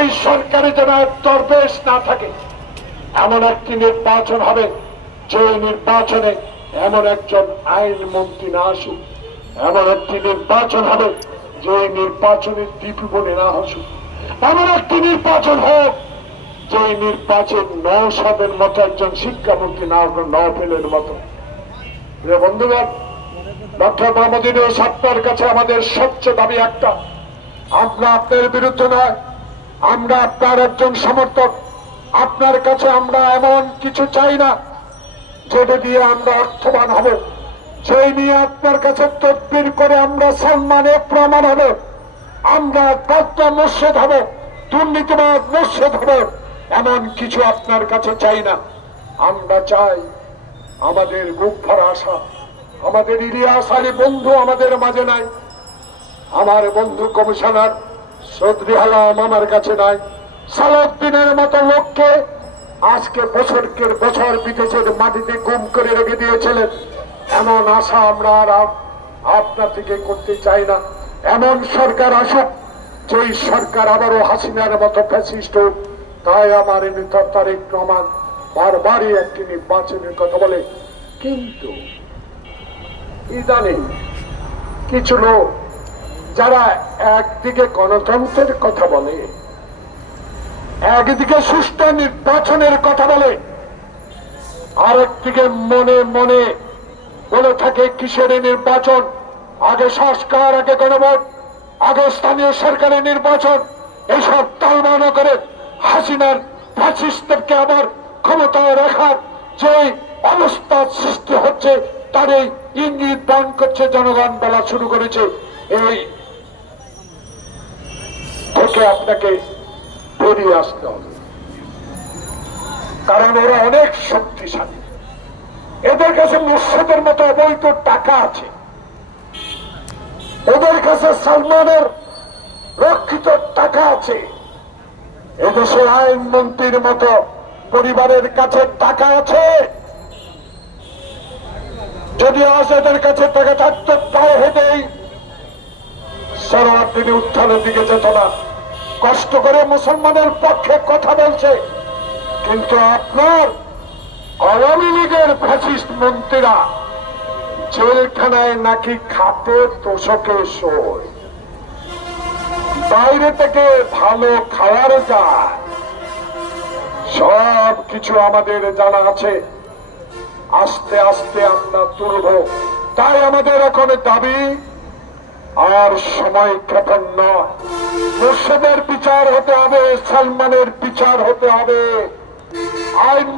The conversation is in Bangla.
সেই সরকারে যেন দরবেশ না থাকে, এমন একটি নির্বাচন হবে যে নির্বাচনে এমন একজন আইনমন্ত্রী না আসুক, এমন একটি নির্বাচন হবে যে নির্বাচনে দীপিবনে না আসুক, এমন একটি নির্বাচন হোক যে নির্বাচন নওশাদের মতো একজন শিক্ষামন্ত্রী না ফেলের মতো। বন্ধুগণ, ডক্টর মোহাম্মদ ইউনূস আপনার কাছে আমাদের স্বচ্ছ দাবি একটা, আমরা আপনার বিরুদ্ধে নয়, আমরা আপনার একজন সমর্থক। আপনার কাছে আমরা এমন কিছু চাই না যেটা দিয়ে আমরা অর্থবান হব, সেই নিয়ে আপনার কাছে তদবির করে আমরা সম্মানে প্রমাণ হব, আমরা বদ্ধ মুর্শিদ হব, দুর্নীতিবাদ মুর্শিদ হব, এমন কিছু আপনার কাছে চাই না। আমরা চাই আমাদের বুক ভরা আশা, আমাদের ইলিয়াস আলী বন্ধু আমাদের মাঝে নাই, আমার বন্ধু কমিশনার চৌধুরী আলম আমার কাছে নাই, সালাউদ্দিনের মতো লোককে আজকে বছরকের বছর বিদেশের মাটিতে গুম করে রেখে দিয়েছিলেন, এমন আশা আমরা আর আপনার থেকে করতে চাই না। এমন সরকার আসুক যেই সরকার আবারও হাসিনার মতো ফ্যাসিস্ট হোক। তাই আমার নেতা তারেক রহমান বারবারই একটি নির্বাচনের কথা বলে, কিন্তু ইদানিং কিছু লোক যারা একদিকে গণতন্ত্রের কথা বলে, একদিকে সুষ্ঠু নির্বাচনের কথা বলে, আরেকদিকে মনে মনে বলে থাকে কিসের নির্বাচন, আগে সংস্কার, আগে গণভোট, আগে স্থানীয় সরকারের নির্বাচন। এইসব তালবানা করে হাসিনার ফ্যাসিস্টদেরকে আবার ক্ষমতায় রাখার যে অবস্থা সৃষ্টি হচ্ছে তার এই ইঙ্গিত দান করছে জনগণ বলা শুরু করেছে। এই থেকে আপনাকে বেরিয়ে আসতে হবে, কারণ ওরা অনেক শক্তিশালী, এদের কাছে মুর্শিদের মতো অবৈধ টাকা আছে, এদের কাছে সালমানের রক্ষিত টাকা আছে, এদেশের আইনমন্ত্রীর মতো পরিবারের কাছে টাকা আছে। যদি আজ এদের কাছে টাকা থাকতো তাও হেঁটেই সরোয়ার্দিনী উত্থানের দিকে যেত না, কষ্ট করে মুসলমানের পক্ষে কথা বলছে। কিন্তু আপনার আওয়ামী লীগের ফ্যাসিস্ট মন্ত্রীরা জেলখানায় নাকি খাতে তোষকে শোয়, বাইরে থেকে ভালো খাওয়ার যায়, সব কিছু আমাদের জানা আছে। আস্তে আস্তে আমরা তুলব। তাই আমাদের এখন দাবি আর সময় ক্ষেপণ নয়, মুর্শিদের বিচার হতে হবে, সালমানের বিচার হতে হবে। আইন